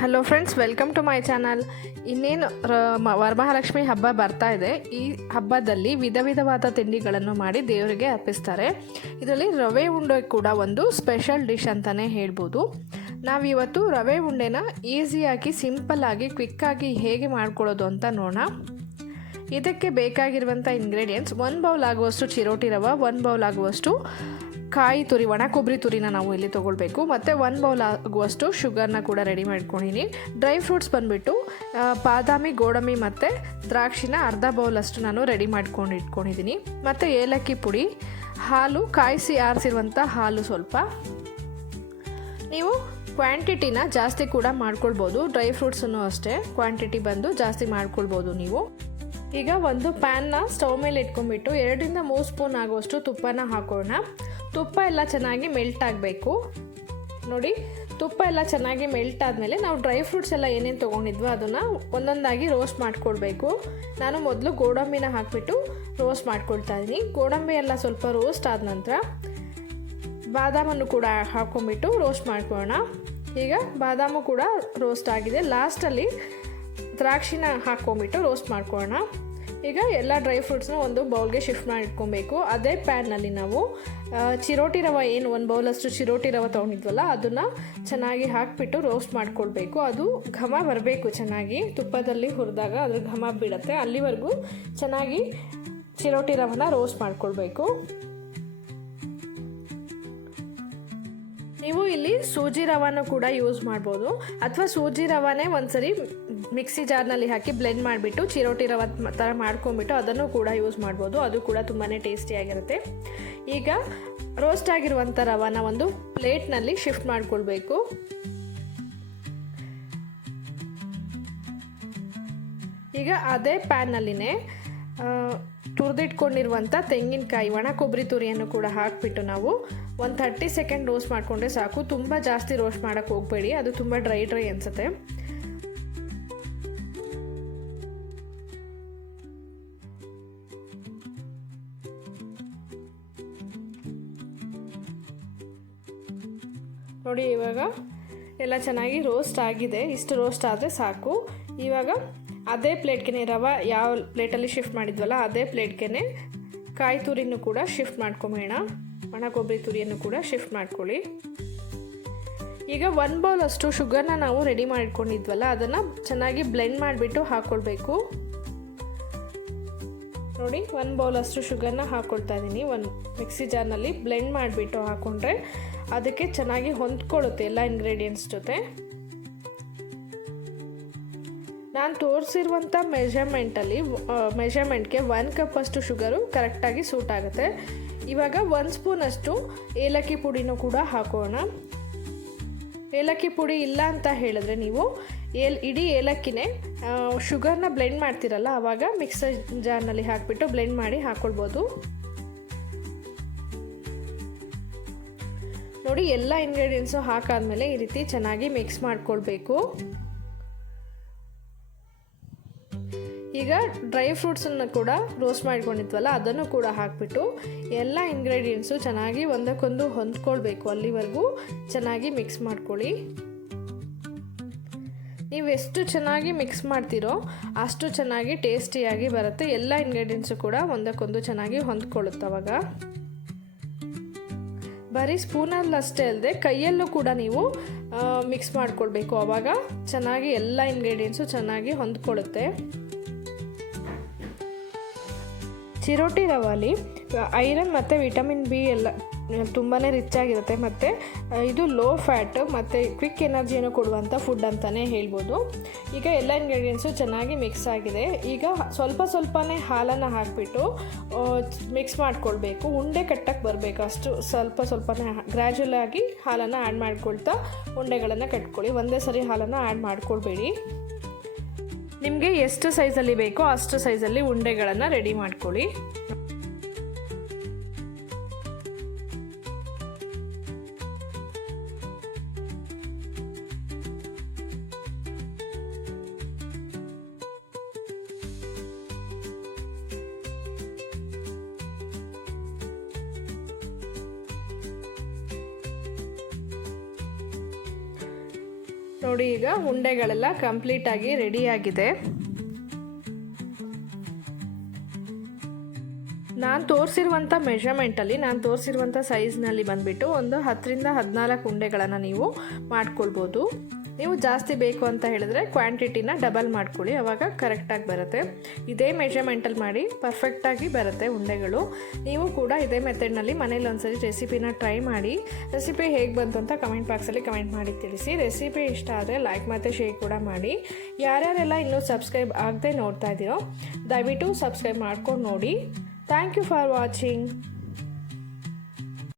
Hello friends, welcome to my channel. ಇನ್ನೇನು ವರಮಹಾಲಕ್ಷ್ಮಿ ಹಬ್ಬ ಬರ್ತಾ ಇದೆ. ಈ ಹಬ್ಬದಲ್ಲಿ ವಿಧ ವಿಧವಾದ ತಿಂಡಿಗಳನ್ನು ಮಾಡಿ ದೇವರಿಗೆ ಅರ್ಪಿಸ್ತಾರೆ. ಇದರಲ್ಲಿ ರವೆ ಉಂಡೆ ಕೂಡ ಒಂದು ಸ್ಪೆಷಲ್ ಡಿಶ್ ಅಂತಲೇ ಹೇಳ್ಬೋದು. ನಾವಿವತ್ತು ರವೆ ಉಂಡೆನ ಈಸಿಯಾಗಿ, ಸಿಂಪಲ್ಲಾಗಿ, ಕ್ವಿಕ್ಕಾಗಿ ಹೇಗೆ ಮಾಡ್ಕೊಳ್ಳೋದು ಅಂತ ನೋಡೋಣ. ಇದಕ್ಕೆ ಬೇಕಾಗಿರುವಂಥ ಇಂಗ್ರೀಡಿಯೆಂಟ್ಸ್: 1 ಬೌಲ್ ಆಗುವಷ್ಟು ಚಿರೋಟಿ ರವೆ, 1 ಬೌಲ್ ಆಗುವಷ್ಟು ಕಾಯಿ ತುರಿ, ಒಣ ಕೊಬ್ಬರಿ ತುರಿನ ನಾವು ಇಲ್ಲಿ ತೊಗೊಳ್ಬೇಕು. ಮತ್ತು 1 ಬೌಲ್ ಆಗುವಷ್ಟು ಶುಗರ್ನ ಕೂಡ ರೆಡಿ ಮಾಡ್ಕೊಂಡಿನಿ. ಡ್ರೈ ಫ್ರೂಟ್ಸ್ ಬಂದುಬಿಟ್ಟು ಬಾದಾಮಿ, ಗೋಡಂಬಿ ಮತ್ತು ದ್ರಾಕ್ಷಿನ ಅರ್ಧ ಬೌಲಷ್ಟು ನಾನು ರೆಡಿ ಮಾಡ್ಕೊಂಡು ಇಟ್ಕೊಂಡಿದ್ದೀನಿ. ಮತ್ತು ಏಲಕ್ಕಿ ಪುಡಿ, ಹಾಲು, ಕಾಯಿಸಿ ಆರಿಸಿರುವಂಥ ಹಾಲು ಸ್ವಲ್ಪ. ನೀವು ಕ್ವಾಂಟಿಟಿನ ಜಾಸ್ತಿ ಕೂಡ ಮಾಡ್ಕೊಳ್ಬೋದು. ಡ್ರೈ ಫ್ರೂಟ್ಸನ್ನು ಅಷ್ಟೇ ಕ್ವಾಂಟಿಟಿ ಬಂದು ಜಾಸ್ತಿ ಮಾಡ್ಕೊಳ್ಬೋದು ನೀವು. ಈಗ ಒಂದು ಪ್ಯಾನ್ನ ಸ್ಟವ್ ಮೇಲೆ ಇಟ್ಕೊಂಡ್ಬಿಟ್ಟು 2ರಿಂದ 3 ಸ್ಪೂನ್ ಆಗುವಷ್ಟು ತುಪ್ಪನ ಹಾಕೋಣ. ತುಪ್ಪ ಎಲ್ಲ ಚೆನ್ನಾಗಿ ಮೆಲ್ಟ್ ಆಗಬೇಕು. ನೋಡಿ, ತುಪ್ಪ ಎಲ್ಲ ಚೆನ್ನಾಗಿ ಮೆಲ್ಟ್ ಆದಮೇಲೆ ನಾವು ಡ್ರೈ ಫ್ರೂಟ್ಸ್ ಎಲ್ಲ ಏನೇನು ತೊಗೊಂಡಿದ್ವೋ ಅದನ್ನು ಒಂದೊಂದಾಗಿ ರೋಸ್ಟ್ ಮಾಡ್ಕೊಳ್ಬೇಕು. ನಾನು ಮೊದಲು ಗೋಡಂಬಿನ ಹಾಕಿಬಿಟ್ಟು ರೋಸ್ಟ್ ಮಾಡ್ಕೊಳ್ತಾ ಇದ್ದೀನಿ. ಗೋಡಂಬಿ ಎಲ್ಲ ಸ್ವಲ್ಪ ರೋಸ್ಟ್ ಆದ ನಂತರ ಬಾದಾಮನ್ನು ಕೂಡ ಹಾಕ್ಕೊಂಬಿಟ್ಟು ರೋಸ್ಟ್ ಮಾಡ್ಕೊಳ್ಳೋಣ. ಈಗ ಬಾದಾಮು ಕೂಡ ರೋಸ್ಟ್ ಆಗಿದೆ. ಲಾಸ್ಟಲ್ಲಿ ದ್ರಾಕ್ಷಿನ ಹಾಕ್ಕೊಂಬಿಟ್ಟು ರೋಸ್ಟ್ ಮಾಡ್ಕೊಳ್ಳೋಣ. ಈಗ ಎಲ್ಲ ಡ್ರೈ ಫ್ರೂಟ್ಸ್ನ ಒಂದು ಬೌಲ್ಗೆ ಶಿಫ್ಟ್ ಮಾಡಿ ಇಟ್ಕೊಬೇಕು. ಅದೇ ಪ್ಯಾನ್ನಲ್ಲಿ ನಾವು ಚಿರೋಟಿ ರವೆ, ಏನು 1 ಬೌಲಷ್ಟು ಚಿರೋಟಿ ರವೆ ತೊಗೊಂಡಿದ್ವಲ್ಲ ಅದನ್ನು ಚೆನ್ನಾಗಿ ಹಾಕಿಬಿಟ್ಟು ರೋಸ್ಟ್ ಮಾಡ್ಕೊಳ್ಬೇಕು. ಅದು ಘಮ ಬರಬೇಕು ಚೆನ್ನಾಗಿ. ತುಪ್ಪದಲ್ಲಿ ಹುರಿದಾಗ ಅದ್ರ ಘಮ ಬಿಡುತ್ತೆ. ಅಲ್ಲಿವರೆಗೂ ಚೆನ್ನಾಗಿ ಚಿರೋಟಿ ರವೆನ ರೋಸ್ಟ್ ಮಾಡ್ಕೊಳ್ಬೇಕು. ನೀವು ಇಲ್ಲಿ ಸೂಜಿ ರವಾನು ಕೂಡ ಯೂಸ್ ಮಾಡ್ಬೋದು, ಅಥವಾ ಸೂಜಿ ರವಾನೇ ಒಂದ್ಸರಿ ಮಿಕ್ಸಿ ಜಾರ್ನಲ್ಲಿ ಹಾಕಿ ಬ್ಲೆಂಡ್ ಮಾಡಿಬಿಟ್ಟು ಚಿರೋಟಿ ರವೆ ಥರ ಮಾಡ್ಕೊಂಬಿಟ್ಟು ಅದನ್ನು ಕೂಡ ಯೂಸ್ ಮಾಡ್ಬೋದು. ಅದು ಕೂಡ ತುಂಬಾ ಟೇಸ್ಟಿಯಾಗಿರುತ್ತೆ. ಈಗ ರೋಸ್ಟ್ ಆಗಿರುವಂಥ ರವಾನ ಒಂದು ಪ್ಲೇಟ್ನಲ್ಲಿ ಶಿಫ್ಟ್ ಮಾಡ್ಕೊಳ್ಬೇಕು. ಈಗ ಅದೇ ಪ್ಯಾನ್ನಲ್ಲಿನೇ ತುರಿದಿಟ್ಕೊಂಡಿರುವಂಥ ತೆಂಗಿನಕಾಯಿ, ಒಣ ಕೊಬ್ಬರಿ ತುರಿಯನ್ನು ಕೂಡ ಹಾಕಿಬಿಟ್ಟು ನಾವು ಒಂದು 30 ಸೆಕೆಂಡ್ ರೋಸ್ಟ್ ಮಾಡಿಕೊಂಡ್ರೆ ಸಾಕು. ತುಂಬ ಜಾಸ್ತಿ ರೋಸ್ಟ್ ಮಾಡೋಕ್ಕೆ ಹೋಗಬೇಡಿ, ಅದು ತುಂಬ ಡ್ರೈ ಅನಿಸುತ್ತೆ. ನೋಡಿ, ಇವಾಗ ಎಲ್ಲ ಚೆನ್ನಾಗಿ ರೋಸ್ಟ್ ಆಗಿದೆ. ಇಷ್ಟು ರೋಸ್ಟ್ ಆದರೆ ಸಾಕು. ಇವಾಗ ಅದೇ ಪ್ಲೇಟ್ಗೆ ರವೆ ಯಾವ ಪ್ಲೇಟಲ್ಲಿ ಶಿಫ್ಟ್ ಮಾಡಿದ್ವಲ್ಲ ಅದೇ ಪ್ಲೇಟ್ಗೆ ಕಾಯಿ ತುರಿನೂ ಕೂಡ ಶಿಫ್ಟ್ ಮಾಡ್ಕೊಂಬೇಡ. ಒಣ ಕೊಬ್ಬರಿ ತುರಿಯನ್ನು ಕೂಡ ಶಿಫ್ಟ್ ಮಾಡ್ಕೊಳ್ಳಿ. ಈಗ 1 ಬೌಲಷ್ಟು ಶುಗರ್ನ ನಾವು ರೆಡಿ ಮಾಡ್ಕೊಂಡಿದ್ವಲ್ಲ ಅದನ್ನು ಚೆನ್ನಾಗಿ ಬ್ಲೆಂಡ್ ಮಾಡಿಬಿಟ್ಟು ಹಾಕ್ಕೊಳ್ಬೇಕು. ನೋಡಿ, 1 ಬೌಲಷ್ಟು ಶುಗರ್ನ ಹಾಕ್ಕೊಳ್ತಾ ಇದ್ದೀನಿ. ಒಂದು ಮಿಕ್ಸಿ ಜಾರ್ನಲ್ಲಿ ಬ್ಲೆಂಡ್ ಮಾಡಿಬಿಟ್ಟು ಹಾಕ್ಕೊಂಡ್ರೆ ಅದಕ್ಕೆ ಚೆನ್ನಾಗಿ ಹೊಂದ್ಕೊಳ್ಳುತ್ತೆ ಎಲ್ಲ ಇಂಗ್ರೀಡಿಯೆಂಟ್ಸ್ ಜೊತೆ. ನಾನು ತೋರಿಸಿರುವಂಥ ಮೆಷರ್ಮೆಂಟ್ಗೆ 1 ಕಪ್ಪಷ್ಟು ಶುಗರು ಕರೆಕ್ಟಾಗಿ ಸೂಟ್ ಆಗುತ್ತೆ. ಇವಾಗ 1 ಸ್ಪೂನಷ್ಟು ಏಲಕ್ಕಿ ಪುಡಿನೂ ಕೂಡ ಹಾಕೋಣ. ಏಲಕ್ಕಿ ಪುಡಿ ಇಲ್ಲ ಅಂತ ಹೇಳಿದ್ರೆ ನೀವು ಇಡೀ ಏಲಕ್ಕಿನೇ ಶುಗರ್ನ ಬ್ಲೆಂಡ್ ಮಾಡ್ತಿರಲ್ಲ ಆವಾಗ ಮಿಕ್ಸರ್ ಜಾರ್ನಲ್ಲಿ ಹಾಕಿಬಿಟ್ಟು ಬ್ಲೆಂಡ್ ಮಾಡಿ ಹಾಕ್ಕೊಳ್ಬೋದು. ನೋಡಿ, ಎಲ್ಲ ಇಂಗ್ರೀಡಿಯೆಂಟ್ಸು ಹಾಕಾದ್ಮೇಲೆ ಈ ರೀತಿ ಚೆನ್ನಾಗಿ ಮಿಕ್ಸ್ ಮಾಡ್ಕೊಳ್ಬೇಕು. ಈಗ ಡ್ರೈ ಫ್ರೂಟ್ಸನ್ನು ಕೂಡ ರೋಸ್ಟ್ ಮಾಡ್ಕೊಂಡಿದ್ವಲ್ಲ ಅದನ್ನು ಕೂಡ ಹಾಕಿಬಿಟ್ಟು ಎಲ್ಲ ಇಂಗ್ರೀಡಿಯೆಂಟ್ಸು ಚೆನ್ನಾಗಿ ಒಂದಕ್ಕೊಂದು ಹೊಂದ್ಕೊಳ್ಬೇಕು. ಅಲ್ಲಿವರೆಗೂ ಚೆನ್ನಾಗಿ ಮಿಕ್ಸ್ ಮಾಡ್ಕೊಳ್ಳಿ. ನೀವು ಎಷ್ಟು ಚೆನ್ನಾಗಿ ಮಿಕ್ಸ್ ಮಾಡ್ತೀರೋ ಅಷ್ಟು ಚೆನ್ನಾಗಿ ಟೇಸ್ಟಿಯಾಗಿ ಬರುತ್ತೆ. ಎಲ್ಲ ಇಂಗ್ರೀಡಿಯೆಂಟ್ಸು ಕೂಡ ಒಂದಕ್ಕೊಂದು ಚೆನ್ನಾಗಿ ಹೊಂದ್ಕೊಳ್ಳುತ್ತೆ. ಅವಾಗ ಬರೀ ಸ್ಪೂನಲ್ಲಷ್ಟೇ ಅಲ್ಲದೆ ಕೈಯಲ್ಲೂ ಕೂಡ ನೀವು ಮಿಕ್ಸ್ ಮಾಡ್ಕೊಳ್ಬೇಕು. ಆವಾಗ ಚೆನ್ನಾಗಿ ಎಲ್ಲ ಇಂಗ್ರೀಡಿಯೆಂಟ್ಸು ಚೆನ್ನಾಗಿ ಹೊಂದ್ಕೊಳ್ಳುತ್ತೆ. ಚಿರೋಟಿ ರವಾಲಿ ಐರನ್ ಮತ್ತು ವಿಟಮಿನ್ ಬಿ ಎಲ್ಲ ತುಂಬಾ ರಿಚ್ ಆಗಿರುತ್ತೆ. ಮತ್ತು ಇದು ಲೋ ಫ್ಯಾಟ್ ಮತ್ತು ಕ್ವಿಕ್ ಎನರ್ಜಿಯನ್ನು ಕೊಡುವಂಥ ಫುಡ್ ಅಂತಲೇ ಹೇಳ್ಬೋದು. ಈಗ ಎಲ್ಲ ಇಂಗ್ರೀಡಿಯೆಂಟ್ಸು ಚೆನ್ನಾಗಿ ಮಿಕ್ಸ್ ಆಗಿದೆ. ಈಗ ಸ್ವಲ್ಪನೇ ಹಾಲನ್ನು ಹಾಕಿಬಿಟ್ಟು ಮಿಕ್ಸ್ ಮಾಡ್ಕೊಳ್ಬೇಕು. ಉಂಡೆ ಕಟ್ಟಕ್ಕೆ ಬರಬೇಕು, ಅಷ್ಟು ಸ್ವಲ್ಪನೇ ಗ್ರ್ಯಾಜುವಲ್ ಆಗಿ ಹಾಲನ್ನು ಆ್ಯಡ್ ಮಾಡ್ಕೊಳ್ತಾ ಉಂಡೆಗಳನ್ನು ಕಟ್ಕೊಳ್ಳಿ. ಒಂದೇ ಸರಿ ಹಾಲನ್ನು ಆ್ಯಡ್ ಮಾಡ್ಕೊಳ್ಬೇಡಿ. ನಿಮಗೆ ಎಷ್ಟು ಸೈಜಲ್ಲಿ ಬೇಕೋ ಅಷ್ಟು ಸೈಜಲ್ಲಿ ಉಂಡೆಗಳನ್ನು ರೆಡಿ ಮಾಡ್ಕೊಳ್ಳಿ. ನೋಡಿ ಈಗ ಉಂಡೆಗಳೆಲ್ಲ ಕಂಪ್ಲೀಟಾಗಿ ರೆಡಿಯಾಗಿದೆ. ನಾನು ತೋರಿಸಿರುವಂಥ ಮೆಷರ್ಮೆಂಟಲ್ಲಿ, ನಾನು ತೋರಿಸಿರುವಂಥ ಸೈಜ್ನಲ್ಲಿ ಬಂದುಬಿಟ್ಟು ಒಂದು 10ರಿಂದ 14 ಉಂಡೆಗಳನ್ನು ನೀವು ಮಾಡ್ಕೊಳ್ಬೋದು. ನೀವು ಜಾಸ್ತಿ ಬೇಕು ಅಂತ ಹೇಳಿದ್ರೆ ಕ್ವಾಂಟಿಟಿನ ಡಬಲ್ ಮಾಡ್ಕೊಳ್ಳಿ, ಆವಾಗ ಕರೆಕ್ಟಾಗಿ ಬರುತ್ತೆ. ಇದೇ ಮೆಷರ್ಮೆಂಟಲ್ಲಿ ಮಾಡಿ ಪರ್ಫೆಕ್ಟಾಗಿ ಬರುತ್ತೆ ಉಂಡೆಗಳು. ನೀವು ಕೂಡ ಇದೇ ಮೆಥಡ್ನಲ್ಲಿ ಮನೇಲಿ ಒಂದ್ಸರಿ ರೆಸಿಪಿನ ಟ್ರೈ ಮಾಡಿ. ರೆಸಿಪಿ ಹೇಗೆ ಬಂತು ಅಂತ ಕಮೆಂಟ್ ಬಾಕ್ಸಲ್ಲಿ ಕಮೆಂಟ್ ಮಾಡಿ ತಿಳಿಸಿ. ರೆಸಿಪಿ ಇಷ್ಟ ಆದರೆ ಲೈಕ್ ಮತ್ತು ಶೇರ್ ಕೂಡ ಮಾಡಿ. ಯಾರ್ಯಾರೆಲ್ಲ ಇನ್ನೂ ಸಬ್ಸ್ಕ್ರೈಬ್ ಆಗದೆ ನೋಡ್ತಾ ಇದ್ದೀರೋ ದಯವಿಟ್ಟು ಸಬ್ಸ್ಕ್ರೈಬ್ ಮಾಡ್ಕೊಂಡು ನೋಡಿ. Thank you for watching.